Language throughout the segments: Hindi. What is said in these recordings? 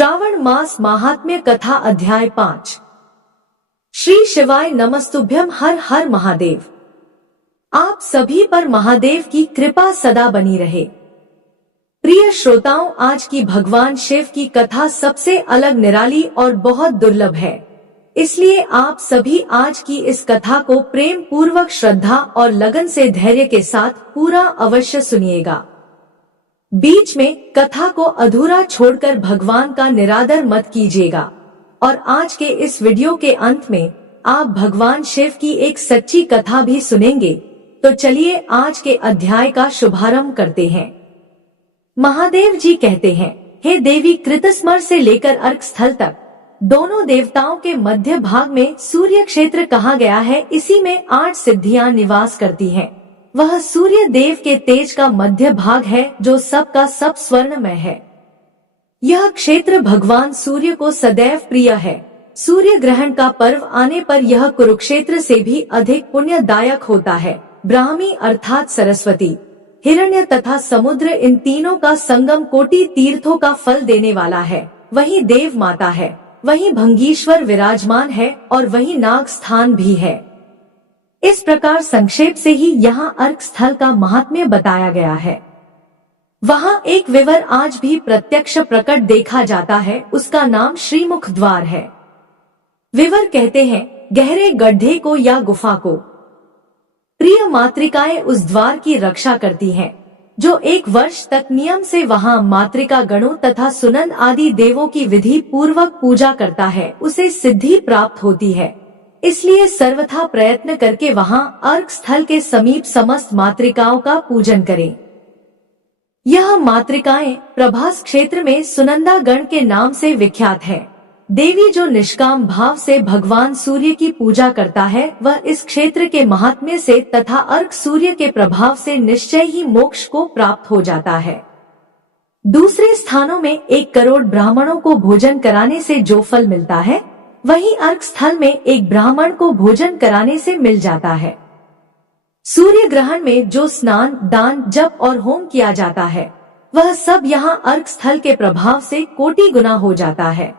श्रावण मास महात्म्य कथा अध्याय 5। श्री शिवाय नमस्तुभ्यम। हर हर महादेव। आप सभी पर महादेव की कृपा सदा बनी रहे। प्रिय श्रोताओं, आज की भगवान शिव की कथा सबसे अलग, निराली और बहुत दुर्लभ है। इसलिए आप सभी आज की इस कथा को प्रेम पूर्वक, श्रद्धा और लगन से धैर्य के साथ पूरा अवश्य सुनिएगा। बीच में कथा को अधूरा छोड़कर भगवान का निरादर मत कीजिएगा। और आज के इस वीडियो के अंत में आप भगवान शिव की एक सच्ची कथा भी सुनेंगे। तो चलिए आज के अध्याय का शुभारंभ करते हैं। महादेव जी कहते हैं, हे देवी, कृतस्मर से लेकर अर्क स्थल तक दोनों देवताओं के मध्य भाग में सूर्य क्षेत्र कहा गया है। इसी में 8 सिद्धियां निवास करती हैं। वह सूर्य देव के तेज का मध्य भाग है जो सब का सब स्वर्णमय है। यह क्षेत्र भगवान सूर्य को सदैव प्रिय है। सूर्य ग्रहण का पर्व आने पर यह कुरुक्षेत्र से भी अधिक पुण्यदायक होता है। ब्राह्मी अर्थात सरस्वती, हिरण्य तथा समुद्र, इन तीनों का संगम कोटि तीर्थों का फल देने वाला है। वही देव माता है, वही भंगीश्वर विराजमान है और वही नाग स्थान भी है। इस प्रकार संक्षेप से ही यहाँ अर्क स्थल का महात्म्य बताया गया है। वहाँ एक विवर आज भी प्रत्यक्ष प्रकट देखा जाता है। उसका नाम श्रीमुख द्वार है। विवर कहते हैं गहरे गड्ढे को या गुफा को। प्रिय मातृकाएं उस द्वार की रक्षा करती हैं। जो 1 वर्ष तक नियम से वहाँ मातृका गणों तथा सुनंद आदि देवों की विधि पूर्वक पूजा करता है, उसे सिद्धि प्राप्त होती है। इसलिए सर्वथा प्रयत्न करके वहां अर्क स्थल के समीप समस्त मातृकाओं का पूजन करें। यह मातृकाएं प्रभास क्षेत्र में सुनंदा गण के नाम से विख्यात है। देवी जो निष्काम भाव से भगवान सूर्य की पूजा करता है, वह इस क्षेत्र के महात्म्य से तथा अर्क सूर्य के प्रभाव से निश्चय ही मोक्ष को प्राप्त हो जाता है। दूसरे स्थानों में 1 करोड़ ब्राह्मणों को भोजन कराने से जो फल मिलता है, वहीं अर्क स्थल में 1 ब्राह्मण को भोजन कराने से मिल जाता है। सूर्य ग्रहण में जो स्नान, दान, जप और होम किया जाता है, वह सब यहाँ अर्क स्थल के प्रभाव से कोटि गुना हो जाता है।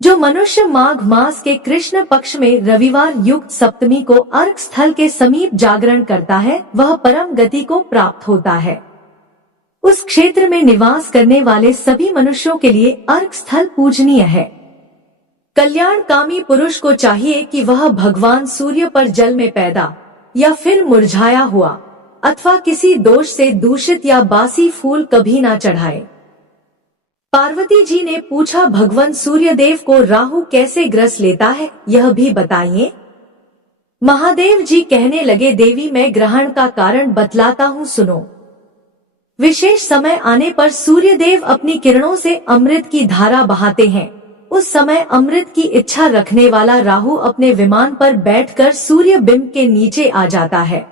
जो मनुष्य माघ मास के कृष्ण पक्ष में रविवार युक्त सप्तमी को अर्क स्थल के समीप जागरण करता है, वह परम गति को प्राप्त होता है। उस क्षेत्र में निवास करने वाले सभी मनुष्यों के लिए अर्क स्थल पूजनीय है। कल्याणकामी पुरुष को चाहिए कि वह भगवान सूर्य पर जल में पैदा या फिर मुरझाया हुआ अथवा किसी दोष से दूषित या बासी फूल कभी ना चढ़ाए। पार्वती जी ने पूछा, भगवान सूर्यदेव को राहु कैसे ग्रस लेता है, यह भी बताइए। महादेव जी कहने लगे, देवी, मैं ग्रहण का कारण बतलाता हूँ, सुनो। विशेष समय आने पर सूर्यदेव अपनी किरणों से अमृत की धारा बहाते हैं। उस समय अमृत की इच्छा रखने वाला राहु अपने विमान पर बैठकर सूर्य बिंब के नीचे आ जाता है।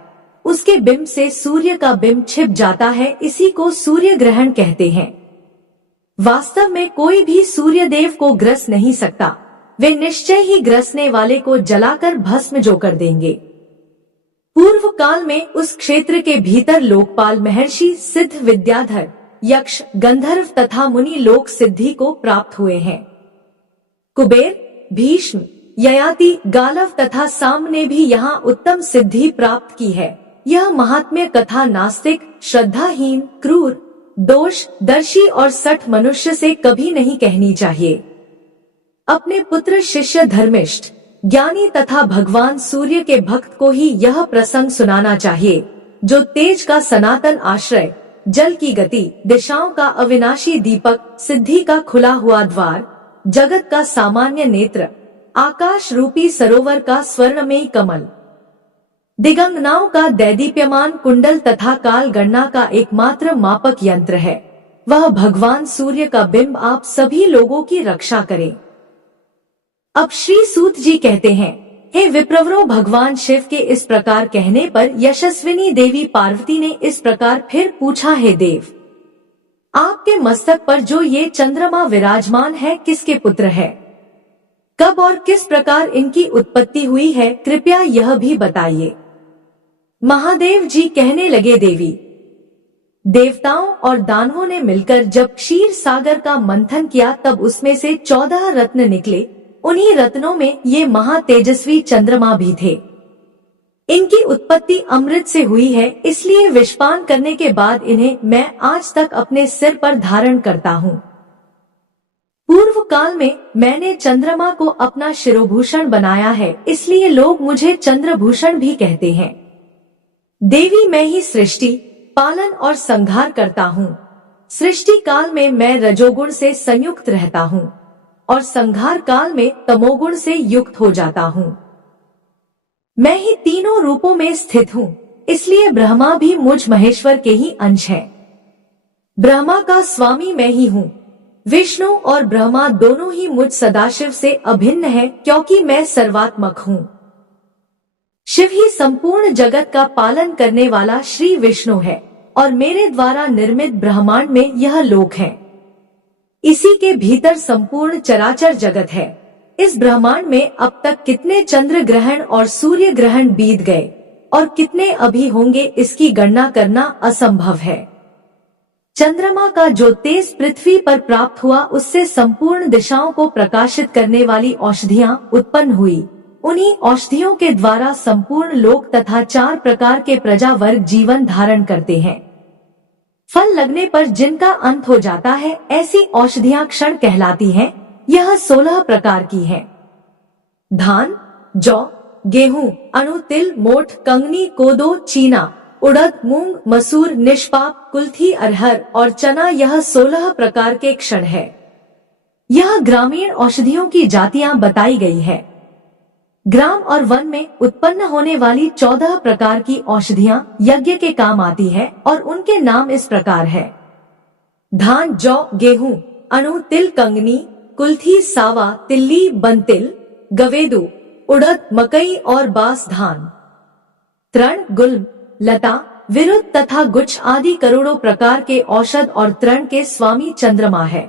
उसके बिंब से सूर्य का बिंब छिप जाता है। इसी को सूर्य ग्रहण कहते हैं। वास्तव में कोई भी सूर्यदेव को ग्रस नहीं सकता। वे निश्चय ही ग्रसने वाले को जलाकर भस्म जो कर देंगे। पूर्व काल में उस क्षेत्र के भीतर लोकपाल, महर्षि, सिद्ध, विद्याधर, यक्ष, गंधर्व तथा मुनि लोक सिद्धि को प्राप्त हुए हैं। कुबेर, भीष्म, ययाति, गालव तथा साम ने भी यहाँ उत्तम सिद्धि प्राप्त की है। यह महात्म्य कथा नास्तिक, श्रद्धाहीन, क्रूर, दोष दर्शी और सठ मनुष्य से कभी नहीं कहनी चाहिए। अपने पुत्र, शिष्य, धर्मिष्ठ, ज्ञानी तथा भगवान सूर्य के भक्त को ही यह प्रसंग सुनाना चाहिए, जो तेज का सनातन आश्रय, जल की गति, दिशाओं का अविनाशी दीपक, सिद्धि का खुला हुआ द्वार, जगत का सामान्य नेत्र, आकाश रूपी सरोवर का स्वर्णमयी कमल, दिगंगनाओं का दैदीप्यमान कुंडल तथा काल गणना का एकमात्र मापक यंत्र है। वह भगवान सूर्य का बिंब आप सभी लोगों की रक्षा करे। अब श्री सूत जी कहते हैं, हे विप्रवरों, भगवान शिव के इस प्रकार कहने पर यशस्विनी देवी पार्वती ने इस प्रकार फिर पूछा, हे देव, आपके मस्तक पर जो ये चंद्रमा विराजमान है, किसके पुत्र है? कब और किस प्रकार इनकी उत्पत्ति हुई है, कृपया यह भी बताइए। महादेव जी कहने लगे, देवी, देवताओं और दानवों ने मिलकर जब क्षीर सागर का मंथन किया तब उसमें से 14 रत्न निकले। उन्हीं रत्नों में ये महातेजस्वी चंद्रमा भी थे। इनकी उत्पत्ति अमृत से हुई है, इसलिए विषपान करने के बाद इन्हें मैं आज तक अपने सिर पर धारण करता हूँ। पूर्व काल में मैंने चंद्रमा को अपना शिरोभूषण बनाया है, इसलिए लोग मुझे चंद्रभूषण भी कहते हैं। देवी मैं ही सृष्टि, पालन और संहार करता हूँ। सृष्टि काल में मैं रजोगुण से संयुक्त रहता हूँ और संहार काल में तमोगुण से युक्त हो जाता हूँ। मैं ही तीनों रूपों में स्थित हूँ, इसलिए ब्रह्मा भी मुझ महेश्वर के ही अंश है। ब्रह्मा का स्वामी मैं ही हूँ। विष्णु और ब्रह्मा दोनों ही मुझ सदाशिव से अभिन्न है, क्योंकि मैं सर्वात्मक हूँ। शिव ही संपूर्ण जगत का पालन करने वाला श्री विष्णु है और मेरे द्वारा निर्मित ब्रह्मांड में यह लोक है। इसी के भीतर संपूर्ण चराचर जगत है। इस ब्रह्मांड में अब तक कितने चंद्र ग्रहण और सूर्य ग्रहण बीत गए और कितने अभी होंगे, इसकी गणना करना असंभव है। चंद्रमा का जो तेज पृथ्वी पर प्राप्त हुआ, उससे संपूर्ण दिशाओं को प्रकाशित करने वाली औषधियां उत्पन्न हुई। उन्हीं औषधियों के द्वारा संपूर्ण लोक तथा 4 प्रकार के प्रजा वर्ग जीवन धारण करते हैं। फल लगने पर जिनका अंत हो जाता है, ऐसी औषधियां क्षण कहलाती हैं। यह 16 प्रकार की हैं। धान, जौ, गेहूं, अणु, तिल, मोठ, कंगनी, कोदो, चीना, उड़द, मूंग, मसूर, निष्पाप, कुल्थी, अरहर और चना, यह 16 प्रकार के क्षण है। यह ग्रामीण औषधियों की जातियां बताई गई है। ग्राम और वन में उत्पन्न होने वाली 14 प्रकार की औषधियां यज्ञ के काम आती है और उनके नाम इस प्रकार है। धान, जौ, गेहूं, अणु, तिल, कंगनी, कुल्थी, सावा, तिल्ली, बनतिल, गवेदू, उड़द, मकई और बास धान। तृण, गुल्म, लता, विरुद्ध तथा गुच्छ आदि करोड़ों प्रकार के औषध और तृण के स्वामी चंद्रमा है।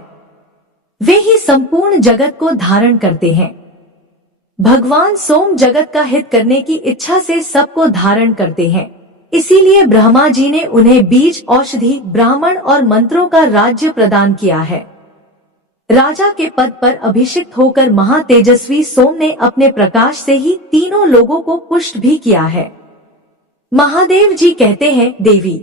वे ही संपूर्ण जगत को धारण करते हैं। भगवान सोम जगत का हित करने की इच्छा से सबको धारण करते हैं। इसीलिए ब्रह्मा जी ने उन्हें बीज, औषधि, ब्राह्मण और मंत्रों का राज्य प्रदान किया है। राजा के पद पर अभिषिक्त होकर महातेजस्वी सोम ने अपने प्रकाश से ही तीनों लोगों को पुष्ट भी किया है। महादेव जी कहते हैं, देवी,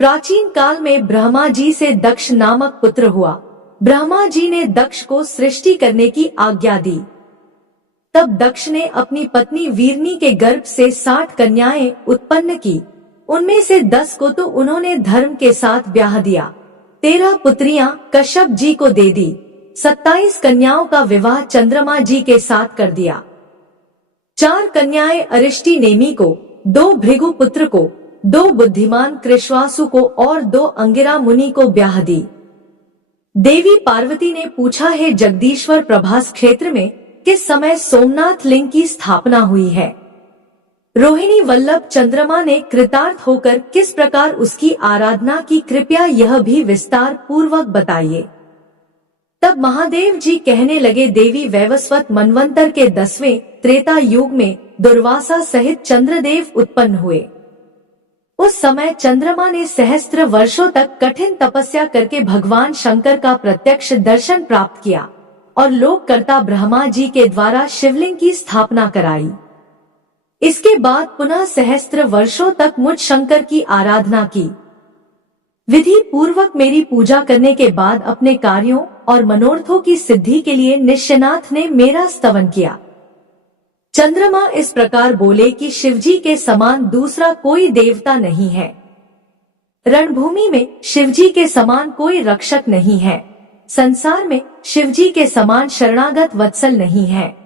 प्राचीन काल में ब्रह्मा जी से दक्ष नामक पुत्र हुआ। ब्रह्मा जी ने दक्ष को सृष्टि करने की आज्ञा दी। तब दक्ष ने अपनी पत्नी वीरनी के गर्भ से 60 कन्याएं उत्पन्न की। उनमें से 10 को तो उन्होंने धर्म के साथ ब्याह दिया। 13 पुत्रियां कश्यप जी को दे दी। 27 कन्याओं का विवाह चंद्रमा जी के साथ कर दिया। 4 कन्याएं अरिष्टि नेमी को, 2 भृगु पुत्र को, 2 बुद्धिमान कृष्वासु को और 2 अंगिरा मुनि को ब्याह दी। देवी पार्वती ने पूछा, है जगदीश्वर, प्रभास क्षेत्र में किस समय सोमनाथ लिंग की स्थापना हुई है? रोहिणी वल्लभ चंद्रमा ने कृतार्थ होकर किस प्रकार उसकी आराधना की, कृपया यह भी विस्तार पूर्वक बताइए। तब महादेव जी कहने लगे, देवी, वैवस्वत मनवंतर के 10वें त्रेता युग में दुर्वासा सहित चंद्रदेव उत्पन्न हुए। उस समय चंद्रमा ने सहस्त्र वर्षों तक कठिन तपस्या करके भगवान शंकर का प्रत्यक्ष दर्शन प्राप्त किया और लोककर्ता ब्रह्मा जी के द्वारा शिवलिंग की स्थापना कराई। इसके बाद पुनः सहस्त्र वर्षों तक मुझ शंकर की आराधना की। विधि पूर्वक मेरी पूजा करने के बाद अपने कार्यों और मनोरथों की सिद्धि के लिए निश्चनाथ ने मेरा स्तवन किया। चंद्रमा इस प्रकार बोले कि शिवजी के समान दूसरा कोई देवता नहीं है। रणभूमि में शिवजी के समान कोई रक्षक नहीं है। संसार में शिवजी के समान शरणागत वत्सल नहीं है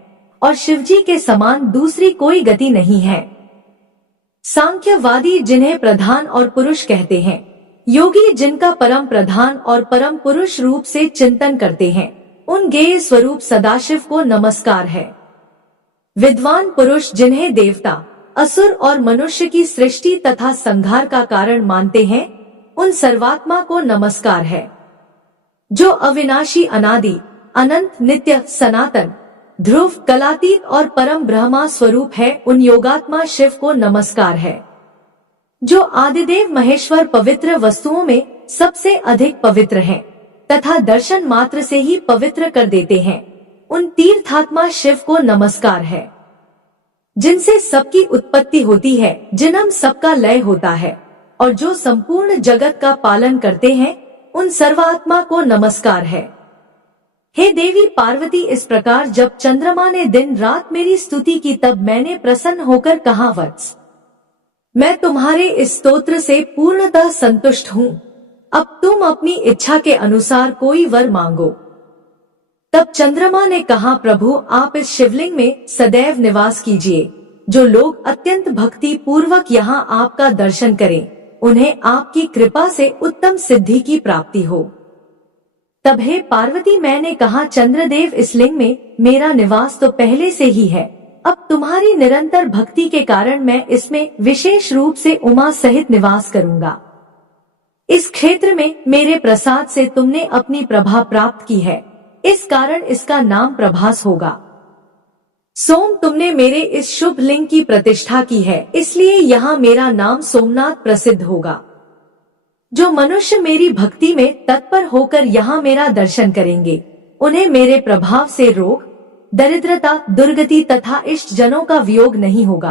और शिवजी के समान दूसरी कोई गति नहीं है। सांख्यवादी जिन्हें प्रधान और पुरुष कहते हैं, योगी जिनका परम प्रधान और परम पुरुष रूप से चिंतन करते हैं, उन गेय स्वरूप सदाशिव को नमस्कार है। विद्वान पुरुष जिन्हें देवता, असुर और मनुष्य की सृष्टि तथा संहार का कारण मानते हैं, उन सर्वात्मा को नमस्कार है। जो अविनाशी, अनादि, अनंत, नित्य, सनातन, ध्रुव, कलातीत और परम ब्रह्मा स्वरूप है, उन योगात्मा शिव को नमस्कार है। जो आदिदेव महेश्वर पवित्र वस्तुओं में सबसे अधिक पवित्र हैं, तथा दर्शन मात्र से ही पवित्र कर देते हैं, उन तीर्थात्मा शिव को नमस्कार है, जिनसे सबकी उत्पत्ति होती है, जन्म सबका लय होता है, और जो संपूर्ण जगत का पालन करते हैं, उन सर्वात्मा को नमस्कार है। हे देवी पार्वती, इस प्रकार जब चंद्रमा ने दिन रात मेरी स्तुति की, तब मैंने प्रसन्न होकर कहा, वत्स, मैं तुम्हारे इस स्तोत्र से पूर्णतः संतुष्ट हूँ। अब तुम अपनी इच्छा के अनुसार कोई वर मांगो। तब चंद्रमा ने कहा, प्रभु आप इस शिवलिंग में सदैव निवास कीजिए। जो लोग अत्यंत भक्ति पूर्वक यहाँ आपका दर्शन करें, उन्हें आपकी कृपा से उत्तम सिद्धि की प्राप्ति हो। तब हे पार्वती, मैंने कहा, चंद्रदेव, इस लिंग में मेरा निवास तो पहले से ही है। अब तुम्हारी निरंतर भक्ति के कारण मैं इसमें विशेष रूप से उमा सहित निवास करूंगा। इस क्षेत्र में मेरे प्रसाद से तुमने अपनी प्रभा प्राप्त की है, इस कारण इसका नाम प्रभास होगा। सोम, तुमने मेरे इस शुभ लिंग की प्रतिष्ठा की है, इसलिए यहाँ मेरा नाम सोमनाथ प्रसिद्ध होगा। जो मनुष्य मेरी भक्ति में तत्पर होकर यहाँ मेरा दर्शन करेंगे, उन्हें मेरे प्रभाव से रोग, दरिद्रता, दुर्गति तथा इष्ट जनों का वियोग नहीं होगा।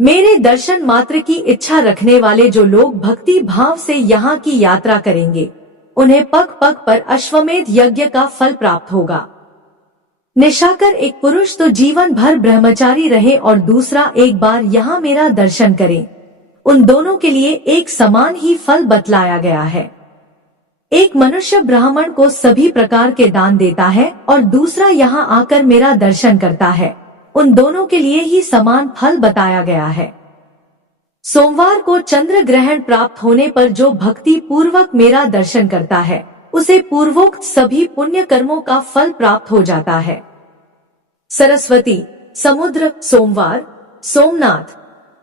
मेरे दर्शन मात्र की इच्छा रखने वाले जो लोग भक्ति भाव से यहाँ की यात्रा करेंगे, उन्हें पग पग पर अश्वमेध यज्ञ का फल प्राप्त होगा। निशाकर एक पुरुष तो जीवन भर ब्रह्मचारी रहे और दूसरा एक बार यहाँ मेरा दर्शन करे, उन दोनों के लिए एक समान ही फल बतलाया गया है। एक मनुष्य ब्राह्मण को सभी प्रकार के दान देता है और दूसरा यहाँ आकर मेरा दर्शन करता है, उन दोनों के लिए ही समान फल बताया गया है। सोमवार को चंद्र ग्रहण प्राप्त होने पर जो भक्ति पूर्वक मेरा दर्शन करता है, उसे पूर्वोक्त सभी पुण्य कर्मों का फल प्राप्त हो जाता है। सरस्वती, समुद्र, सोमवार, सोमनाथ,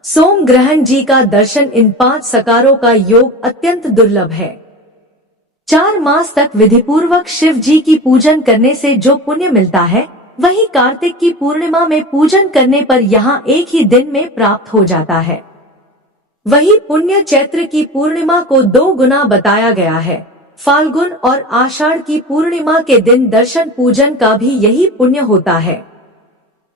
सोम ग्रहण जी का दर्शन, इन 5 सकारों का योग अत्यंत दुर्लभ है। 4 मास तक विधिपूर्वक शिव जी की पूजन करने से जो पुण्य मिलता है, वही कार्तिक की पूर्णिमा में पूजन करने पर यहाँ एक ही दिन में प्राप्त हो जाता है। वही पुण्य चैत्र की पूर्णिमा को 2 गुना बताया गया है। फाल्गुन और आषाढ़ की पूर्णिमा के दिन दर्शन पूजन का भी यही पुण्य होता है।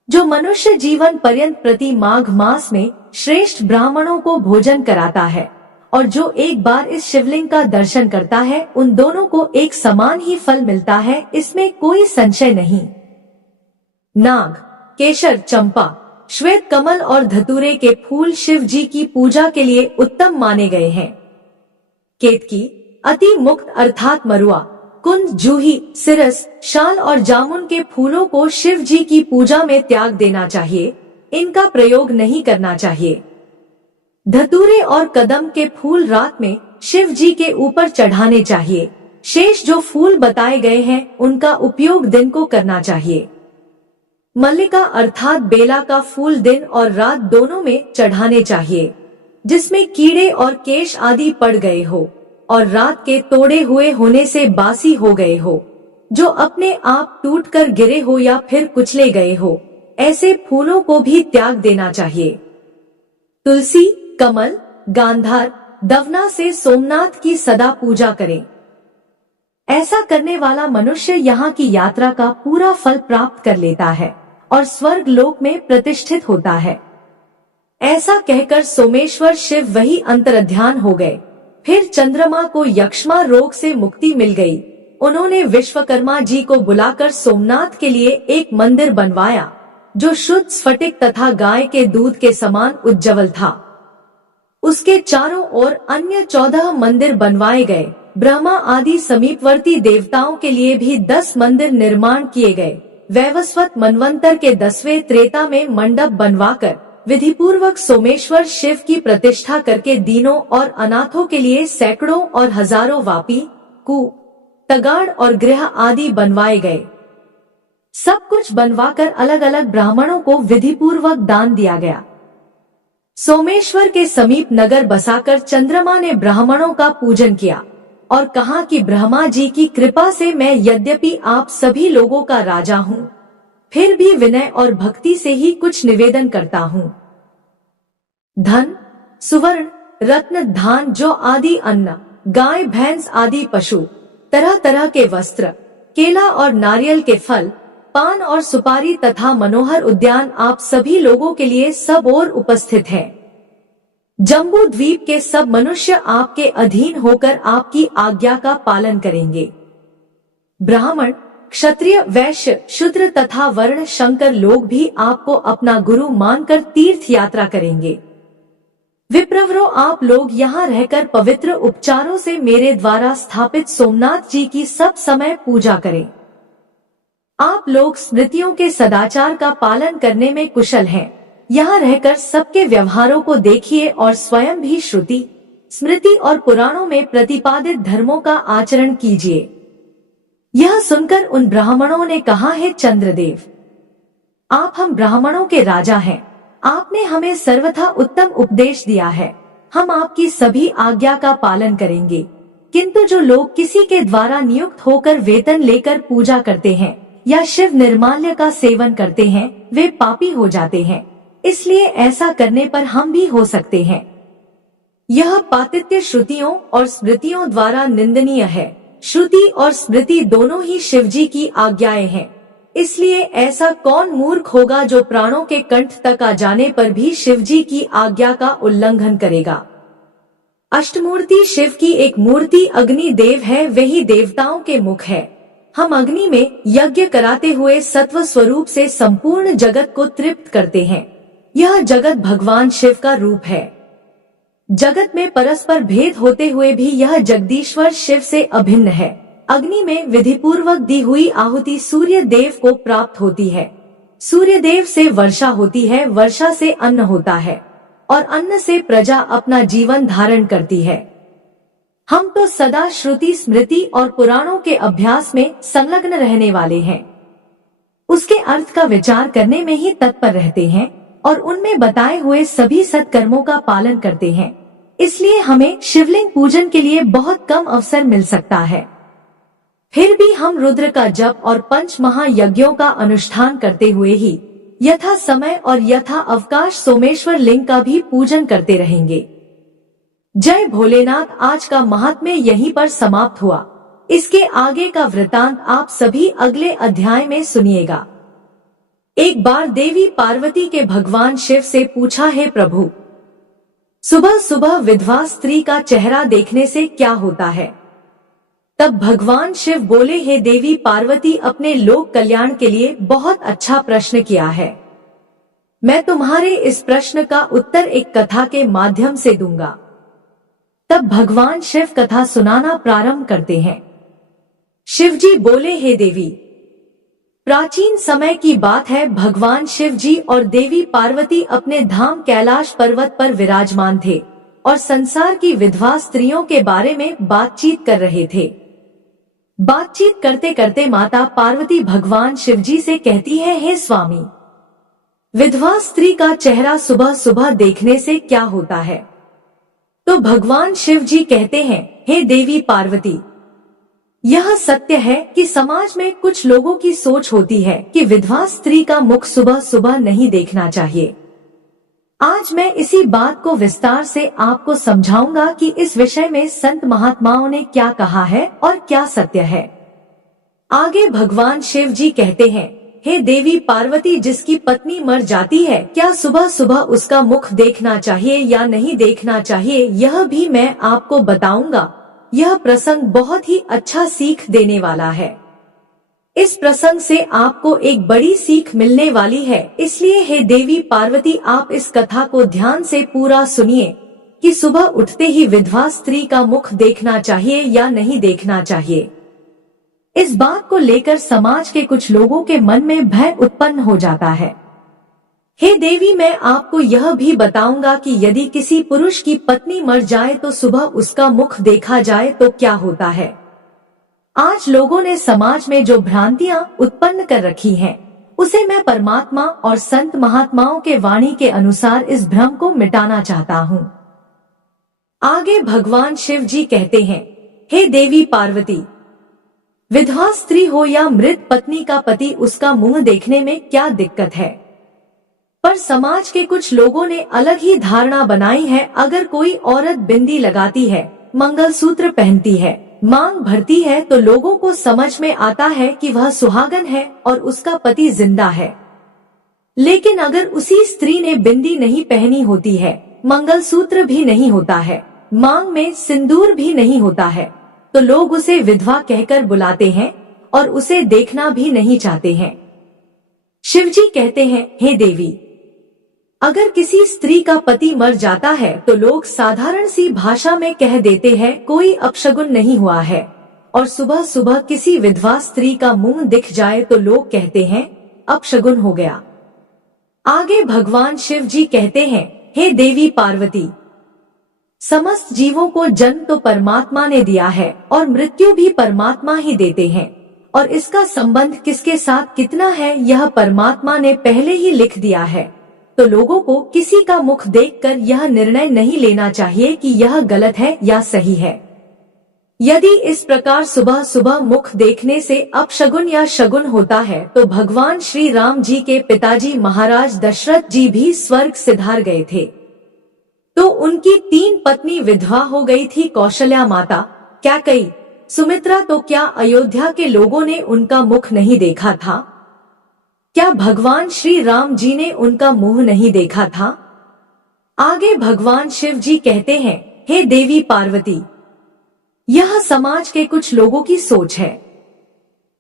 जो मनुष्य जीवन पर्यंत प्रति माघ मास में श्रेष्ठ ब्राह्मणों को भोजन कराता है और जो एक बार इस शिवलिंग का दर्शन करता है, उन दोनों को एक समान ही फल मिलता है, इसमें कोई संशय नहीं। नाग, केशर, चंपा, श्वेत कमल और धतूरे के फूल शिव जी की पूजा के लिए उत्तम माने गए हैं। केतकी, अति मुक्त अर्थात मरुआ, कुंद, जूही, सिरस, शाल और जामुन के फूलों को शिव जी की पूजा में त्याग देना चाहिए, इनका प्रयोग नहीं करना चाहिए। धतूरे और कदम के फूल रात में शिव जी के ऊपर चढ़ाने चाहिए। शेष जो फूल बताए गए हैं, उनका उपयोग दिन को करना चाहिए। मल्लिका अर्थात बेला का फूल दिन और रात दोनों में चढ़ाने चाहिए, जिसमें कीड़े और केश आदि पड़ गए हो और रात के तोड़े हुए होने से बासी हो गए हो, जो अपने आप टूटकर गिरे हो या फिर कुचले गए हो, ऐसे फूलों को भी त्याग देना चाहिए। तुलसी, कमल, गांधार, दवना से सोमनाथ की सदा पूजा करें। ऐसा करने वाला मनुष्य यहाँ की यात्रा का पूरा फल प्राप्त कर लेता है और स्वर्ग लोक में प्रतिष्ठित होता है। ऐसा कहकर सोमेश्वर शिव वही अंतर्ध्यान हो गए। फिर चंद्रमा को यक्ष्मा रोग से मुक्ति मिल गई। उन्होंने विश्वकर्मा जी को बुलाकर सोमनाथ के लिए एक मंदिर बनवाया, जो शुद्ध स्फटिक तथा गाय के दूध के समान उज्ज्वल था। उसके चारों ओर अन्य 14 मंदिर बनवाए गए। ब्रह्मा आदि समीपवर्ती देवताओं के लिए भी 10 मंदिर निर्माण किए गए। वैवस्वत मनवंतर के 10वें त्रेता में मंडप बनवाकर विधिपूर्वक सोमेश्वर शिव की प्रतिष्ठा करके दीनों और अनाथों के लिए सैकड़ों और हजारों वापी, कूप, तगाड़ और गृह आदि बनवाए गए। सब कुछ बनवाकर अलग अलग ब्राह्मणों को विधिपूर्वक दान दिया गया। सोमेश्वर के समीप नगर बसाकर चंद्रमा ने ब्राह्मणों का पूजन किया और कहा कि ब्रह्मा जी की कृपा से मैं यद्यपि आप सभी लोगों का राजा हूँ, फिर भी विनय और भक्ति से ही कुछ निवेदन करता हूँ। धन, सुवर्ण, रत्न, धान, जौ आदि अन्न, गाय भैंस आदि पशु, तरह तरह के वस्त्र, केला और नारियल के फल, पान और सुपारी तथा मनोहर उद्यान आप सभी लोगों के लिए सब ओर उपस्थित है। जम्बू द्वीप के सब मनुष्य आपके अधीन होकर आपकी आज्ञा का पालन करेंगे। ब्राह्मण, क्षत्रिय, वैश्य, शूद्र तथा वर्ण शंकर लोग भी आपको अपना गुरु मानकर तीर्थ यात्रा करेंगे। विप्रवरों, आप लोग यहाँ रहकर पवित्र उपचारों से मेरे द्वारा स्थापित सोमनाथ जी की सब समय पूजा करें। आप लोग स्मृतियों के सदाचार का पालन करने में कुशल हैं। यहाँ रहकर सबके व्यवहारों को देखिए और स्वयं भी श्रुति, स्मृति और पुराणों में प्रतिपादित धर्मों का आचरण कीजिए। यह सुनकर उन ब्राह्मणों ने कहा, हे चंद्रदेव, आप हम ब्राह्मणों के राजा हैं। आपने हमें सर्वथा उत्तम उपदेश दिया है। हम आपकी सभी आज्ञा का पालन करेंगे। किंतु जो लोग किसी के द्वारा नियुक्त होकर वेतन लेकर पूजा करते हैं या शिव निर्माल्य का सेवन करते हैं, वे पापी हो जाते हैं। इसलिए ऐसा करने पर हम भी हो सकते हैं। यह पातित्य श्रुतियों और स्मृतियों द्वारा निंदनीय है। श्रुति और स्मृति दोनों ही शिवजी की आज्ञाएं हैं। इसलिए ऐसा कौन मूर्ख होगा जो प्राणों के कंठ तक आ जाने पर भी शिवजी की आज्ञा का उल्लंघन करेगा। अष्टमूर्ति शिव की एक मूर्ति अग्नि देव है, वही देवताओं के मुख है। हम अग्नि में यज्ञ कराते हुए सत्व स्वरूप से संपूर्ण जगत को तृप्त करते हैं। यह जगत भगवान शिव का रूप है। जगत में परस्पर भेद होते हुए भी यह जगदीश्वर शिव से अभिन्न है। अग्नि में विधि पूर्वक दी हुई आहुति सूर्य देव को प्राप्त होती है। सूर्य देव से वर्षा होती है, वर्षा से अन्न होता है और अन्न से प्रजा अपना जीवन धारण करती है। हम तो सदा श्रुति, स्मृति और पुराणों के अभ्यास में संलग्न रहने वाले हैं। उसके अर्थ का विचार करने में ही तत्पर रहते हैं और उनमें बताए हुए सभी सत्कर्मों का पालन करते हैं। इसलिए हमें शिवलिंग पूजन के लिए बहुत कम अवसर मिल सकता है। फिर भी हम रुद्र का जप और 5 महायज्ञों का अनुष्ठान करते हुए ही यथा समय और यथा अवकाश सोमेश्वर लिंग का भी पूजन करते रहेंगे। जय भोलेनाथ। आज का महात्म्य यहीं पर समाप्त हुआ। इसके आगे का वृतांत आप सभी अगले अध्याय में सुनिएगा। एक बार देवी पार्वती के भगवान शिव से पूछा, हे प्रभु, सुबह सुबह विधवा स्त्री का चेहरा देखने से क्या होता है? तब भगवान शिव बोले, हे देवी पार्वती, अपने लोक कल्याण के लिए बहुत अच्छा प्रश्न किया है। मैं तुम्हारे इस प्रश्न का उत्तर एक कथा के माध्यम से दूंगा। तब भगवान शिव कथा सुनाना प्रारंभ करते हैं। शिवजी बोले, हे देवी, प्राचीन समय की बात है। भगवान शिवजी और देवी पार्वती अपने धाम कैलाश पर्वत पर विराजमान थे और संसार की विधवा स्त्रियों के बारे में बातचीत कर रहे थे। बातचीत करते करते माता पार्वती भगवान शिवजी से कहती है, हे स्वामी, विधवा स्त्री का चेहरा सुबह सुबह देखने से क्या होता है? तो भगवान शिवजी कहते हैं, हे देवी पार्वती, यह सत्य है कि समाज में कुछ लोगों की सोच होती है कि विधवा स्त्री का मुख सुबह सुबह नहीं देखना चाहिए। आज मैं इसी बात को विस्तार से आपको समझाऊंगा कि इस विषय में संत महात्माओं ने क्या कहा है और क्या सत्य है। आगे भगवान शिव जी कहते हैं, हे देवी पार्वती, जिसकी पत्नी मर जाती है, क्या सुबह सुबह उसका मुख देखना चाहिए या नहीं देखना चाहिए, यह भी मैं आपको बताऊंगा। यह प्रसंग बहुत ही अच्छा सीख देने वाला है। इस प्रसंग से आपको एक बड़ी सीख मिलने वाली है। इसलिए हे देवी पार्वती, आप इस कथा को ध्यान से पूरा सुनिए कि सुबह उठते ही विधवा स्त्री का मुख देखना चाहिए या नहीं देखना चाहिए। इस बात को लेकर समाज के कुछ लोगों के मन में भय उत्पन्न हो जाता है। हे देवी, मैं आपको यह भी बताऊंगा कि यदि किसी पुरुष की पत्नी मर जाए तो सुबह उसका मुख देखा जाए तो क्या होता है। आज लोगों ने समाज में जो भ्रांतियां उत्पन्न कर रखी हैं, उसे मैं परमात्मा और संत महात्माओं के वाणी के अनुसार इस भ्रम को मिटाना चाहता हूँ। आगे भगवान शिव जी कहते हैं, हे देवी पार्वती, विधवा स्त्री हो या मृत पत्नी का पति, उसका मुंह देखने में क्या दिक्कत है? पर समाज के कुछ लोगों ने अलग ही धारणा बनाई है। अगर कोई औरत बिंदी लगाती है, मंगलसूत्र पहनती है, मांग भरती है, तो लोगों को समझ में आता है कि वह सुहागन है और उसका पति जिंदा है। लेकिन अगर उसी स्त्री ने बिंदी नहीं पहनी होती है, मंगलसूत्र भी नहीं होता है, मांग में सिंदूर भी नहीं होता है, तो लोग उसे विधवा कहकर बुलाते हैं और उसे देखना भी नहीं चाहते हैं। शिवजी कहते हैं, हे देवी, अगर किसी स्त्री का पति मर जाता है तो लोग साधारण सी भाषा में कह देते हैं कोई अपशगुन नहीं हुआ है, और सुबह सुबह किसी विधवा स्त्री का मुंह दिख जाए तो लोग कहते हैं अपशगुन हो गया। आगे भगवान शिव जी कहते हैं, हे देवी पार्वती, समस्त जीवों को जन्म तो परमात्मा ने दिया है और मृत्यु भी परमात्मा ही देते हैं, और इसका संबंध किसके साथ कितना है यह परमात्मा ने पहले ही लिख दिया है। तो लोगों को किसी का मुख देखकर यह निर्णय नहीं लेना चाहिए कि यह गलत है या सही है। यदि इस प्रकार सुबह सुबह मुख देखने से अपशगुन या शगुन होता है तो भगवान श्री राम जी के पिताजी महाराज दशरथ जी भी स्वर्ग सिधार गए थे। तो उनकी 3 पत्नी विधवा हो गई थी, कौशल्या माता, कैकेयी, सुमित्रा। तो क्या अयोध्या के लोगों ने उनका मुख नहीं देखा था? क्या भगवान श्री राम जी ने उनका मुंह नहीं देखा था? आगे भगवान शिव जी कहते हैं, हे देवी पार्वती, यह समाज के कुछ लोगों की सोच है,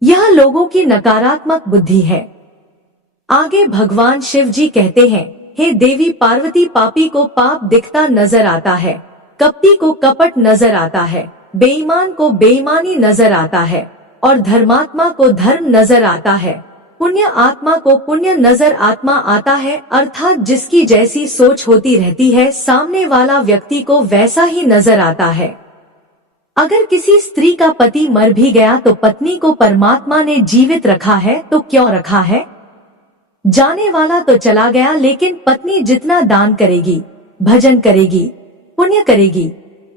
यह लोगों की नकारात्मक बुद्धि है। आगे भगवान शिव जी कहते हैं, हे देवी पार्वती, पापी को पाप दिखता नजर आता है, कपटी को कपट नजर आता है, बेईमान को बेईमानी नजर आता है, और धर्मात्मा को धर्म नजर आता है, पुण्य आत्मा को पुण्य नजर आत्मा आता है। अर्थात जिसकी जैसी सोच होती रहती है, सामने वाला व्यक्ति को वैसा ही नजर आता है। अगर किसी स्त्री का पति मर भी गया तो पत्नी को परमात्मा ने जीवित रखा है, तो क्यों रखा है? जाने वाला तो चला गया, लेकिन पत्नी जितना दान करेगी, भजन करेगी, पुण्य करेगी,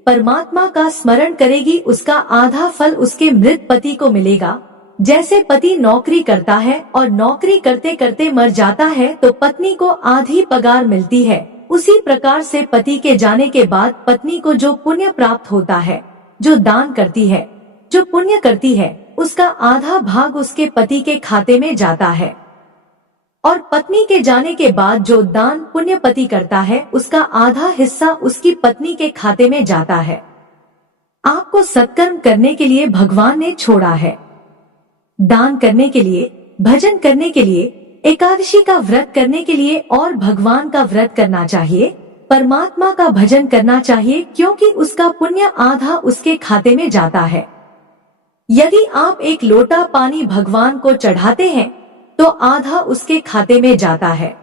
परमात्मा का स्मरण करेगी, उसका आधा फल उसके मृत पति को मिलेगा। जैसे पति नौकरी करता है और नौकरी करते करते मर जाता है तो पत्नी को आधी पगार मिलती है, उसी प्रकार से पति के जाने के बाद पत्नी को जो पुण्य प्राप्त होता है, जो दान करती है, जो पुण्य करती है, उसका आधा भाग उसके पति के खाते में जाता है, और पत्नी के जाने के बाद जो दान पुण्य पति करता है उसका आधा हिस्सा उसकी पत्नी के खाते में जाता है। आपको सत्कर्म करने के लिए भगवान ने छोड़ा है, दान करने के लिए, भजन करने के लिए, एकादशी का व्रत करने के लिए और भगवान का व्रत करना चाहिए, परमात्मा का भजन करना चाहिए, क्योंकि उसका पुण्य आधा उसके खाते में जाता है। यदि आप एक लोटा पानी भगवान को चढ़ाते हैं तो आधा उसके खाते में जाता है,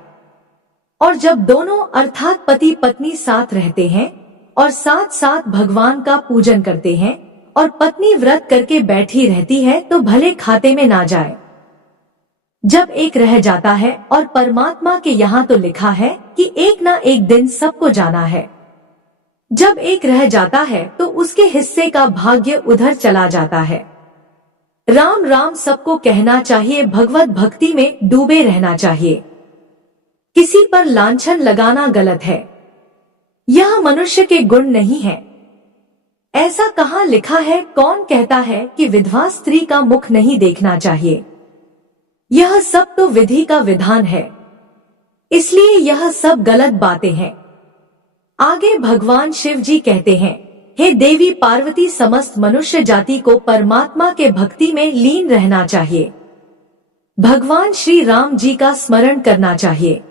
और जब दोनों अर्थात पति पत्नी साथ रहते हैं और साथ साथ भगवान का पूजन करते हैं और पत्नी व्रत करके बैठी रहती है तो भले खाते में ना जाए। जब एक रह जाता है, और परमात्मा के यहाँ तो लिखा है कि एक ना एक दिन सबको जाना है, जब एक रह जाता है तो उसके हिस्से का भाग्य उधर चला जाता है। राम राम सबको कहना चाहिए, भगवत भक्ति में डूबे रहना चाहिए। किसी पर लांछन लगाना गलत है, यह मनुष्य के गुण नहीं है। ऐसा कहाँ लिखा है? कौन कहता है कि विधवा स्त्री का मुख नहीं देखना चाहिए? यह सब तो विधि का विधान है, इसलिए यह सब गलत बातें हैं। आगे भगवान शिव जी कहते हैं, हे देवी पार्वती, समस्त मनुष्य जाति को परमात्मा के भक्ति में लीन रहना चाहिए, भगवान श्री राम जी का स्मरण करना चाहिए।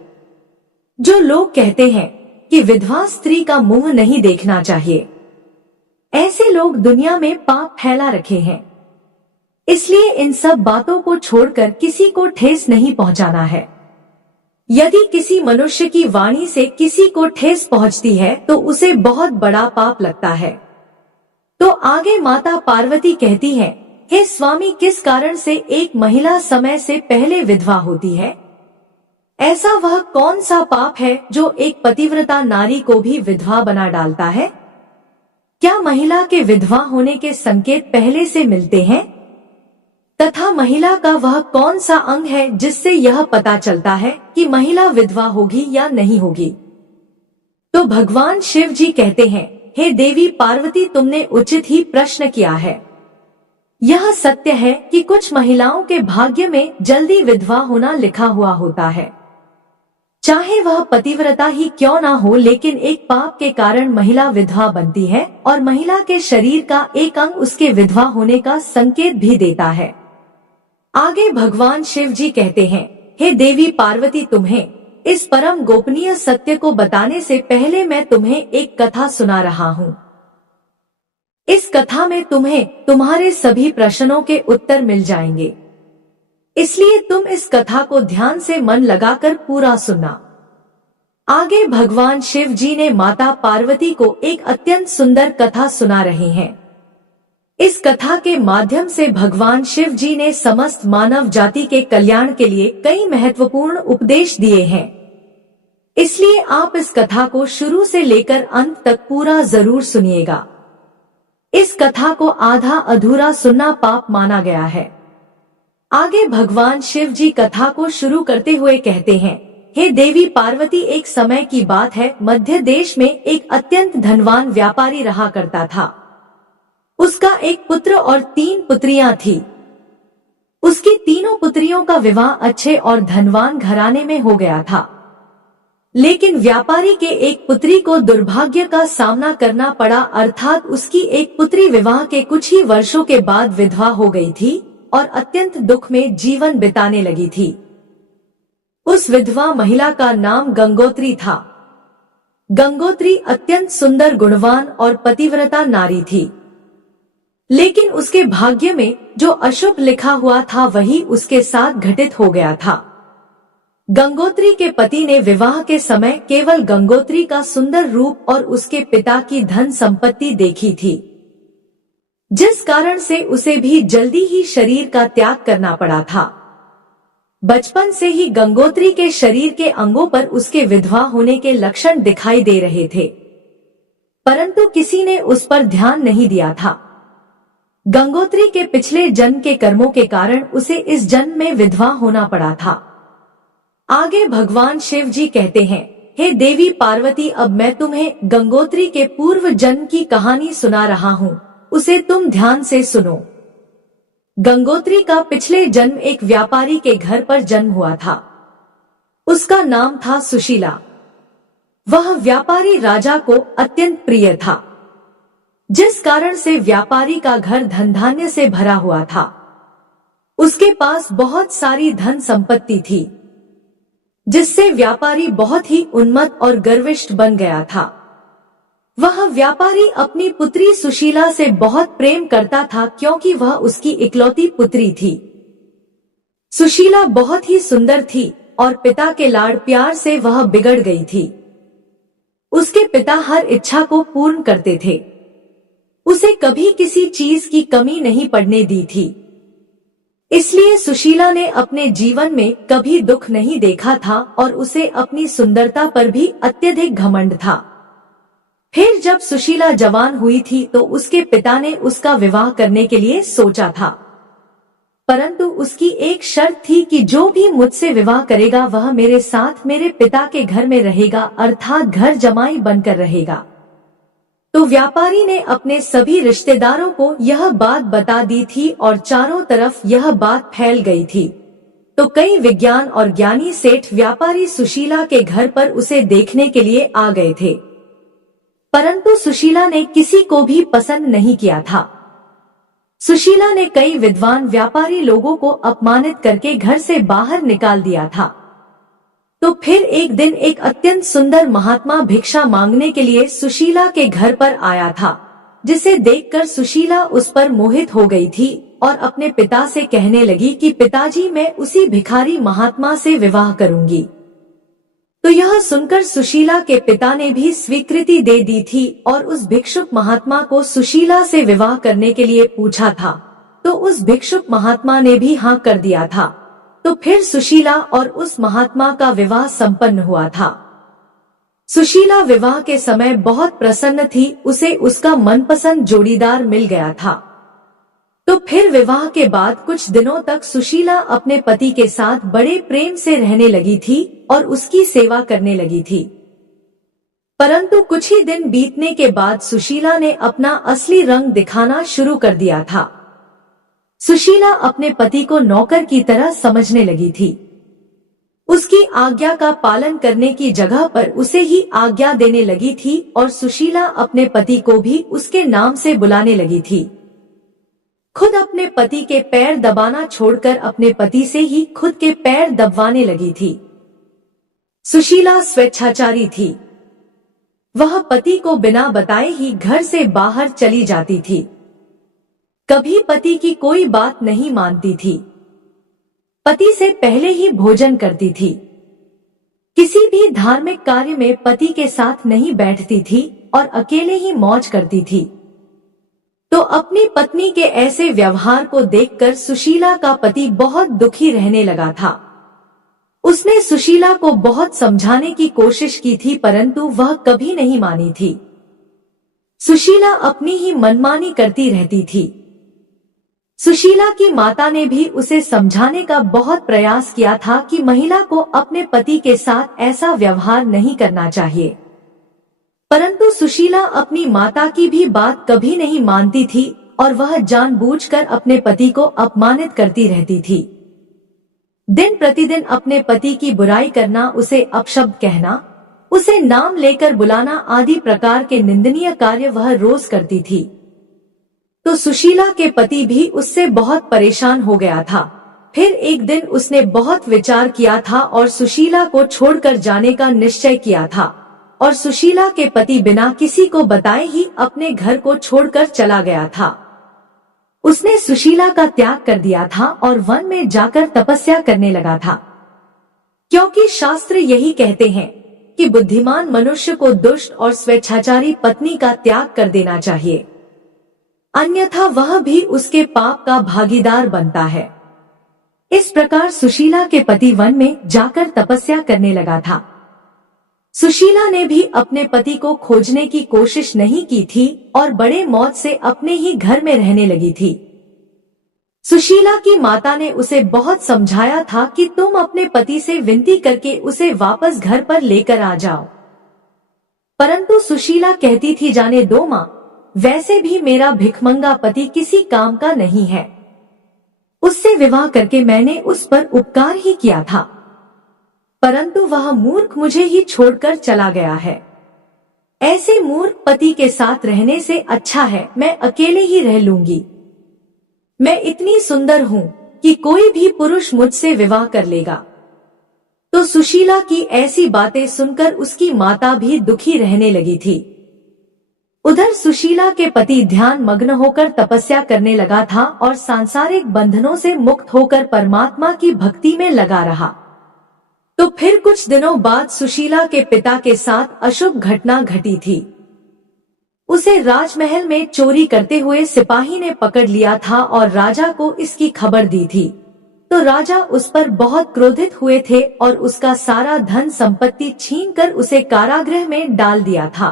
जो लोग कहते हैं कि विधवा स्त्री का मुंह नहीं देखना चाहिए, ऐसे लोग दुनिया में पाप फैला रखे हैं। इसलिए इन सब बातों को छोड़कर किसी को ठेस नहीं पहुंचाना है। यदि किसी मनुष्य की वाणी से किसी को ठेस पहुंचती है तो उसे बहुत बड़ा पाप लगता है। तो आगे माता पार्वती कहती हैं, हे स्वामी, किस कारण से एक महिला समय से पहले विधवा होती है? ऐसा वह कौन सा पाप है जो एक पतिव्रता नारी को भी विधवा बना डालता है? क्या महिला के विधवा होने के संकेत पहले से मिलते हैं? तथा महिला का वह कौन सा अंग है जिससे यह पता चलता है कि महिला विधवा होगी या नहीं होगी। तो भगवान शिव जी कहते हैं, हे देवी पार्वती, तुमने उचित ही प्रश्न किया है। यह सत्य है कि कुछ महिलाओं के भाग्य में जल्दी विधवा होना लिखा हुआ होता है। चाहे वह पतिव्रता ही क्यों ना हो, लेकिन एक पाप के कारण महिला विधवा बनती है और महिला के शरीर का एक अंग उसके विधवा होने का संकेत भी देता है। आगे भगवान शिव जी कहते हैं, हे देवी पार्वती, तुम्हें इस परम गोपनीय सत्य को बताने से पहले मैं तुम्हें एक कथा सुना रहा हूँ। इस कथा में तुम्हें तुम्हारे सभी प्रश्नों के उत्तर मिल जाएंगे, इसलिए तुम इस कथा को ध्यान से मन लगाकर पूरा सुनना। आगे भगवान शिव जी ने माता पार्वती को एक अत्यंत सुंदर कथा सुना रहे हैं। इस कथा के माध्यम से भगवान शिव जी ने समस्त मानव जाति के कल्याण के लिए कई महत्वपूर्ण उपदेश दिए हैं। इसलिए आप इस कथा को शुरू से लेकर अंत तक पूरा जरूर सुनिएगा। इस कथा को आधा अधूरा सुनना पाप माना गया है। आगे भगवान शिव जी कथा को शुरू करते हुए कहते हैं, हे देवी पार्वती, एक समय की बात है, मध्य देश में एक अत्यंत धनवान व्यापारी रहा करता था। उसका एक पुत्र और 3 पुत्रियां थी। उसकी तीनों पुत्रियों का विवाह अच्छे और धनवान घराने में हो गया था, लेकिन व्यापारी के एक पुत्री को दुर्भाग्य का सामना करना पड़ा, अर्थात उसकी एक पुत्री विवाह के कुछ ही वर्षों के बाद विधवा हो गई थी और अत्यंत दुख में जीवन बिताने लगी थी। उस विधवा महिला का नाम गंगोत्री था। गंगोत्री अत्यंत सुंदर, गुणवान और पतिव्रता नारी थी, लेकिन उसके भाग्य में जो अशुभ लिखा हुआ था वही उसके साथ घटित हो गया था। गंगोत्री के पति ने विवाह के समय केवल गंगोत्री का सुंदर रूप और उसके पिता की धन संपत्ति देखी थी, जिस कारण से उसे भी जल्दी ही शरीर का त्याग करना पड़ा था। बचपन से ही गंगोत्री के शरीर के अंगों पर उसके विधवा होने के लक्षण दिखाई दे रहे थे, परंतु किसी ने उस पर ध्यान नहीं दिया था। गंगोत्री के पिछले जन्म के कर्मों के कारण उसे इस जन्म में विधवा होना पड़ा था। आगे भगवान शिव जी कहते हैं, हे देवी पार्वती, अब मैं तुम्हें गंगोत्री के पूर्व जन्म की कहानी सुना रहा हूँ, उसे तुम ध्यान से सुनो। गंगोत्री का पिछले जन्म एक व्यापारी के घर पर जन्म हुआ था। उसका नाम था सुशीला। वह व्यापारी राजा को अत्यंत प्रिय था, जिस कारण से व्यापारी का घर धन धान्य से भरा हुआ था। उसके पास बहुत सारी धन संपत्ति थी, जिससे व्यापारी बहुत ही उन्मत्त और गर्विष्ठ बन गया था। वह व्यापारी अपनी पुत्री सुशीला से बहुत प्रेम करता था, क्योंकि वह उसकी इकलौती पुत्री थी। सुशीला बहुत ही सुंदर थी और पिता के लाड़ प्यार से वह बिगड़ गई थी। उसके पिता हर इच्छा को पूर्ण करते थे, उसे कभी किसी चीज की कमी नहीं पड़ने दी थी। इसलिए सुशीला ने अपने जीवन में कभी दुख नहीं देखा था और उसे अपनी सुंदरता पर भी अत्यधिक घमंड था। फिर जब सुशीला जवान हुई थी तो उसके पिता ने उसका विवाह करने के लिए सोचा था, परंतु उसकी एक शर्त थी कि जो भी मुझसे विवाह करेगा वह मेरे साथ मेरे पिता के घर में रहेगा, अर्थात घर जमाई बनकर रहेगा। तो व्यापारी ने अपने सभी रिश्तेदारों को यह बात बता दी थी और चारों तरफ यह बात फैल गई थी। तो कई विज्ञान और ज्ञानी सेठ व्यापारी सुशीला के घर पर उसे देखने के लिए आ गए थे, परंतु सुशीला ने किसी को भी पसंद नहीं किया था। सुशीला ने कई विद्वान व्यापारी लोगों को अपमानित करके घर से बाहर निकाल दिया था। तो फिर एक दिन एक अत्यंत सुंदर महात्मा भिक्षा मांगने के लिए सुशीला के घर पर आया था, जिसे देखकर सुशीला उस पर मोहित हो गई थी और अपने पिता से कहने लगी कि पिताजी, मैं उसी भिखारी महात्मा से विवाह करूंगी। तो यह सुनकर सुशीला के पिता ने भी स्वीकृति दे दी थी और उस भिक्षुक महात्मा को सुशीला से विवाह करने के लिए पूछा था। तो उस भिक्षुक महात्मा ने भी हाँ कर दिया था। तो फिर सुशीला और उस महात्मा का विवाह संपन्न हुआ था। सुशीला विवाह के समय बहुत प्रसन्न थी, उसे उसका मनपसंद जोड़ीदार मिल गया था। तो फिर विवाह के बाद कुछ दिनों तक सुशीला अपने पति के साथ बड़े प्रेम से रहने लगी थी और उसकी सेवा करने लगी थी। परंतु कुछ ही दिन बीतने के बाद सुशीला ने अपना असली रंग दिखाना शुरू कर दिया था। सुशीला अपने पति को नौकर की तरह समझने लगी थी। उसकी आज्ञा का पालन करने की जगह पर उसे ही आज्ञा देने लगी थी और सुशीला अपने पति को भी उसके नाम से बुलाने लगी थी। खुद अपने पति के पैर दबाना छोड़कर अपने पति से ही खुद के पैर दबवाने लगी थी। सुशीला स्वेच्छाचारी थी। वह पति को बिना बताए ही घर से बाहर चली जाती थी। कभी पति की कोई बात नहीं मानती थी। पति से पहले ही भोजन करती थी। किसी भी धार्मिक कार्य में पति के साथ नहीं बैठती थी और अकेले ही मौज करती थी। तो अपनी पत्नी के ऐसे व्यवहार को देखकर सुशीला का पति बहुत दुखी रहने लगा था। उसने सुशीला को बहुत समझाने की कोशिश की थी परंतु वह कभी नहीं मानी थी। सुशीला अपनी ही मनमानी करती रहती थी। सुशीला की माता ने भी उसे समझाने का बहुत प्रयास किया था कि महिला को अपने पति के साथ ऐसा व्यवहार नहीं करना चाहिए, परंतु सुशीला अपनी माता की भी बात कभी नहीं मानती थी और वह जानबूझकर अपने पति को अपमानित करती रहती थी। दिन प्रतिदिन अपने पति की बुराई करना, उसे अपशब्द कहना, उसे नाम लेकर बुलाना आदि प्रकार के निंदनीय कार्य वह रोज करती थी। तो सुशीला के पति भी उससे बहुत परेशान हो गया था। फिर एक दिन उसने बहुत विचार किया था और सुशीला को छोड़कर जाने का निश्चय किया था और सुशीला के पति बिना किसी को बताए ही अपने घर को छोड़कर चला गया था। उसने सुशीला का त्याग कर दिया था और वन में जाकर तपस्या करने लगा था, क्योंकि शास्त्र यही कहते हैं कि बुद्धिमान मनुष्य को दुष्ट और स्वेच्छाचारी पत्नी का त्याग कर देना चाहिए, अन्यथा वह भी उसके पाप का भागीदार बनता है। इस प्रकार सुशीला के पति वन में जाकर तपस्या करने लगा था। सुशीला ने भी अपने पति को खोजने की कोशिश नहीं की थी और बड़े मौज से अपने ही घर में रहने लगी थी। सुशीला की माता ने उसे बहुत समझाया था कि तुम अपने पति से विनती करके उसे वापस घर पर लेकर आ जाओ, परंतु सुशीला कहती थी, जाने दो माँ, वैसे भी मेरा भिखमंगा पति किसी काम का नहीं है। उससे विवाह करके मैंने उस पर उपकार ही किया था, परंतु वह मूर्ख मुझे ही छोड़कर चला गया है। ऐसे मूर्ख पति के साथ रहने से अच्छा है मैं अकेले ही रह लूंगी। मैं इतनी सुंदर हूँ कि कोई भी पुरुष मुझसे विवाह कर लेगा। तो सुशीला की ऐसी बातें सुनकर उसकी माता भी दुखी रहने लगी थी। उधर सुशीला के पति ध्यान मग्न होकर तपस्या करने लगा था और सांसारिक बंधनों से मुक्त होकर परमात्मा की भक्ति में लगा रहा। तो फिर कुछ दिनों बाद सुशीला के पिता के साथ अशुभ घटना घटी थी। उसे राजमहल में चोरी करते हुए सिपाही ने पकड़ लिया था और राजा को इसकी खबर दी थी। तो राजा उस पर बहुत क्रोधित हुए थे और उसका सारा धन संपत्ति छीनकर उसे कारागृह में डाल दिया था।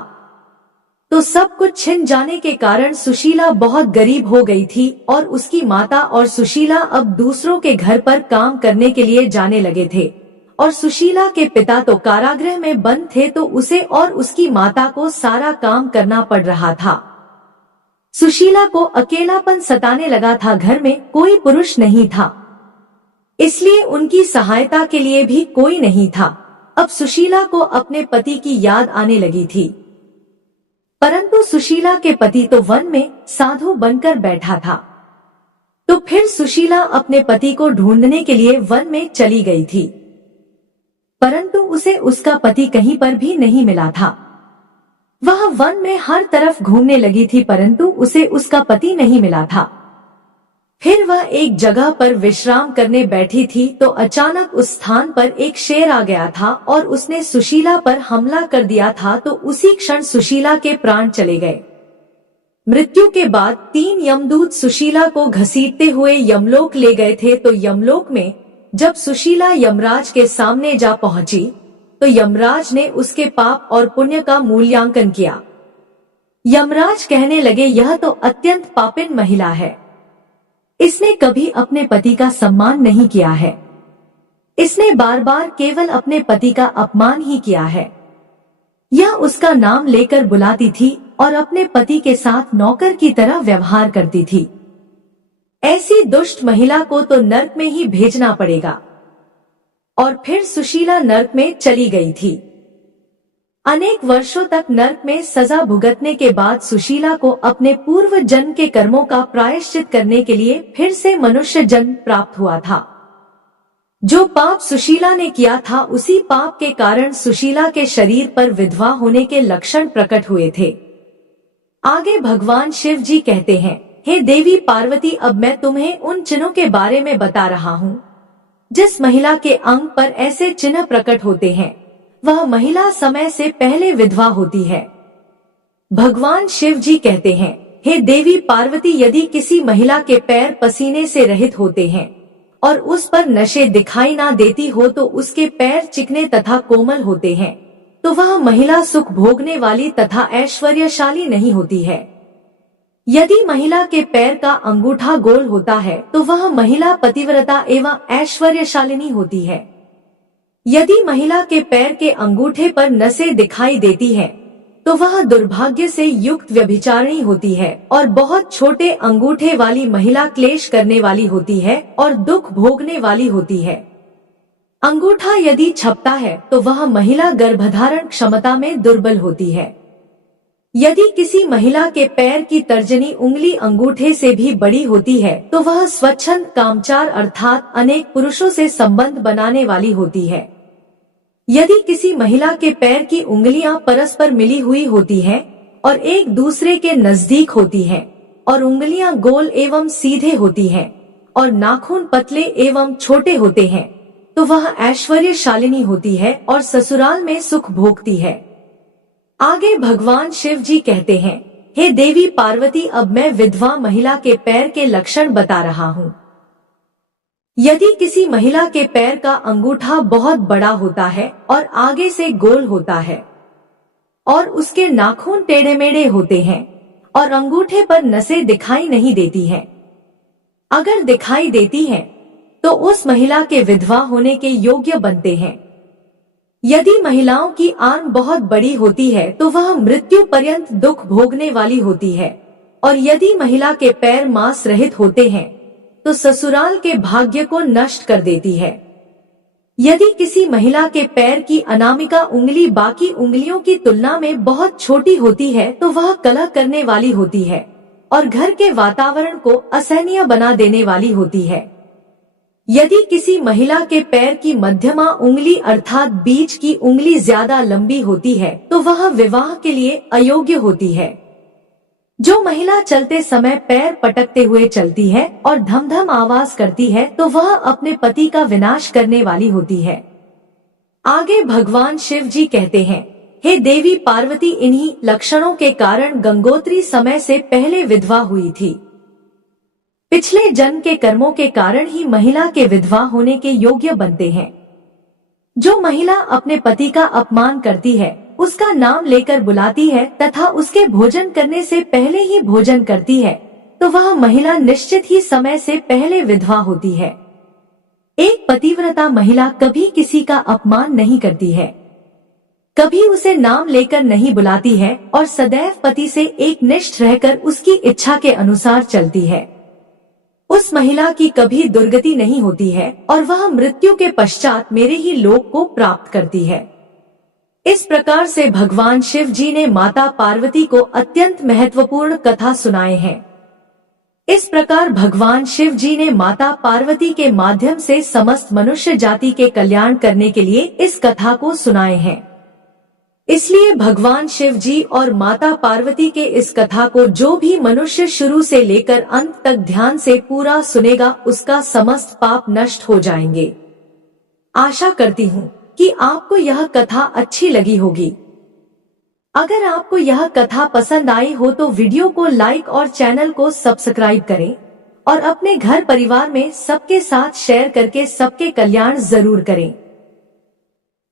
तो सब कुछ छिन जाने के कारण सुशीला बहुत गरीब हो गई थी और उसकी माता और सुशीला अब दूसरों के घर पर काम करने के लिए जाने लगे थे और सुशीला के पिता तो कारागृह में बंद थे, तो उसे और उसकी माता को सारा काम करना पड़ रहा था। सुशीला को अकेलापन सताने लगा था। घर में कोई पुरुष नहीं था, इसलिए उनकी सहायता के लिए भी कोई नहीं था। अब सुशीला को अपने पति की याद आने लगी थी, परंतु सुशीला के पति तो वन में साधु बनकर बैठा था। तो फिर सुशीला अपने पति को ढूंढने के लिए वन में चली गई थी, परंतु उसे उसका पति कहीं पर भी नहीं मिला था। वह वन में हर तरफ घूमने लगी थी, परंतु उसे उसका पति नहीं मिला था। फिर वह एक जगह पर विश्राम करने बैठी थी तो अचानक उस स्थान पर एक शेर आ गया था और उसने सुशीला पर हमला कर दिया था। तो उसी क्षण सुशीला के प्राण चले गए। मृत्यु के बाद 3 यमदूत सुशीला को घसीटते हुए यमलोक ले गए थे। तो यमलोक में जब सुशीला यमराज के सामने जा पहुंची तो यमराज ने उसके पाप और पुण्य का मूल्यांकन किया। यमराज कहने लगे, यह तो अत्यंत पापिन महिला है, इसने कभी अपने पति का सम्मान नहीं किया है। इसने बार बार केवल अपने पति का अपमान ही किया है। यह उसका नाम लेकर बुलाती थी और अपने पति के साथ नौकर की तरह व्यवहार करती थी। ऐसी दुष्ट महिला को तो नरक में ही भेजना पड़ेगा। और फिर सुशीला नरक में चली गई थी। अनेक वर्षों तक नरक में सजा भुगतने के बाद सुशीला को अपने पूर्व जन्म के कर्मों का प्रायश्चित करने के लिए फिर से मनुष्य जन्म प्राप्त हुआ था। जो पाप सुशीला ने किया था, उसी पाप के कारण सुशीला के शरीर पर विधवा होने के लक्षण प्रकट हुए थे। आगे भगवान शिव जी कहते हैं, हे देवी पार्वती, अब मैं तुम्हें उन चिन्हों के बारे में बता रहा हूँ। जिस महिला के अंग पर ऐसे चिन्ह प्रकट होते हैं, वह महिला समय से पहले विधवा होती है। भगवान शिव जी कहते हैं, हे देवी पार्वती, यदि किसी महिला के पैर पसीने से रहित होते हैं और उस पर नशे दिखाई ना देती हो, तो उसके पैर चिकने तथा कोमल होते हैं, तो वह महिला सुख भोगने वाली तथा ऐश्वर्यशाली नहीं होती है। यदि महिला के पैर का अंगूठा गोल होता है, तो वह महिला पतिव्रता एवं ऐश्वर्यशालिनी होती है। यदि महिला के पैर के अंगूठे पर नसें दिखाई देती है, तो वह दुर्भाग्य से युक्त व्यभिचारिणी होती है। और बहुत छोटे अंगूठे वाली महिला क्लेश करने वाली होती है और दुख भोगने वाली होती है। अंगूठा यदि छपता है, तो वह महिला गर्भधारण क्षमता में दुर्बल होती है। यदि किसी महिला के पैर की तर्जनी उंगली अंगूठे से भी बड़ी होती है, तो वह स्वच्छंद कामचार अर्थात अनेक पुरुषों से संबंध बनाने वाली होती है। यदि किसी महिला के पैर की उंगलियां परस्पर मिली हुई होती हैं और एक दूसरे के नजदीक होती हैं और उंगलियां गोल एवं सीधे होती हैं और नाखून पतले एवं छोटे होते हैं, तो वह ऐश्वर्यशालिनी होती है और ससुराल में सुख भोगती है। आगे भगवान शिव जी कहते हैं, हे देवी पार्वती, अब मैं विधवा महिला के पैर के लक्षण बता रहा हूँ। यदि किसी महिला के पैर का अंगूठा बहुत बड़ा होता है और आगे से गोल होता है और उसके नाखून टेढ़े मेढ़े होते हैं और अंगूठे पर नसें दिखाई नहीं देती हैं, अगर दिखाई देती हैं, तो उस महिला के विधवा होने के योग्य बनते हैं। यदि महिलाओं की आंख बहुत बड़ी होती है, तो वह मृत्यु पर्यंत दुख भोगने वाली होती है। और यदि महिला के पैर मांस रहित होते हैं, तो ससुराल के भाग्य को नष्ट कर देती है। यदि किसी महिला के पैर की अनामिका उंगली बाकी उंगलियों की तुलना में बहुत छोटी होती है, तो वह कलह करने वाली होती है और घर के वातावरण को असहनीय बना देने वाली होती है। यदि किसी महिला के पैर की मध्यमा उंगली अर्थात बीच की उंगली ज्यादा लंबी होती है, तो वह विवाह के लिए अयोग्य होती है। जो महिला चलते समय पैर पटकते हुए चलती है और धम-धम आवाज करती है, तो वह अपने पति का विनाश करने वाली होती है। आगे भगवान शिव जी कहते हैं, हे देवी पार्वती, इन्हीं लक्षणों के कारण गंगोत्री समय से पहले विधवा हुई थी। पिछले जन्म के कर्मों के कारण ही महिला के विधवा होने के योग्य बनते हैं। जो महिला अपने पति का अपमान करती है, उसका नाम लेकर बुलाती है तथा उसके भोजन करने से पहले ही भोजन करती है, तो वह महिला निश्चित ही समय से पहले विधवा होती है। एक पतिव्रता महिला कभी किसी का अपमान नहीं करती है, कभी उसे नाम लेकर नहीं बुलाती है और सदैव पति से एक निष्ठ रहकर उसकी इच्छा के अनुसार चलती है। उस महिला की कभी दुर्गति नहीं होती है और वह मृत्यु के पश्चात मेरे ही लोक को प्राप्त करती है। इस प्रकार से भगवान शिव जी ने माता पार्वती को अत्यंत महत्वपूर्ण कथा सुनाए हैं। इस प्रकार भगवान शिव जी ने माता पार्वती के माध्यम से समस्त मनुष्य जाति के कल्याण करने के लिए इस कथा को सुनाए हैं। इसलिए भगवान शिव जी और माता पार्वती के इस कथा को जो भी मनुष्य शुरू से लेकर अंत तक ध्यान से पूरा सुनेगा, उसका समस्त पाप नष्ट हो जाएंगे। आशा करती हूँ कि आपको यह कथा अच्छी लगी होगी। अगर आपको यह कथा पसंद आई हो तो वीडियो को लाइक और चैनल को सब्सक्राइब करें और अपने घर परिवार में सबके साथ शेयर करके सबके कल्याण जरूर करें।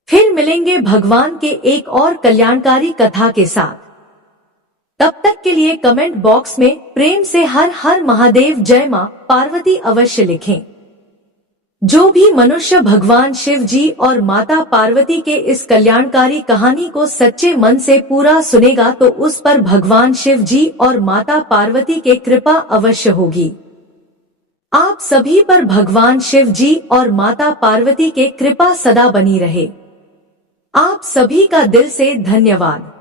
फिर मिलेंगे भगवान के एक और कल्याणकारी कथा के साथ। तब तक के लिए कमेंट बॉक्स में प्रेम से हर हर महादेव जय मां पार्वती अवश्य लिखें। जो भी मनुष्य भगवान शिव जी और माता पार्वती के इस कल्याणकारी कहानी को सच्चे मन से पूरा सुनेगा तो उस पर भगवान शिव जी और माता पार्वती के कृपा अवश्य होगी। आप सभी पर भगवान शिव जी और माता पार्वती के कृपा सदा बनी रहे। आप सभी का दिल से धन्यवाद।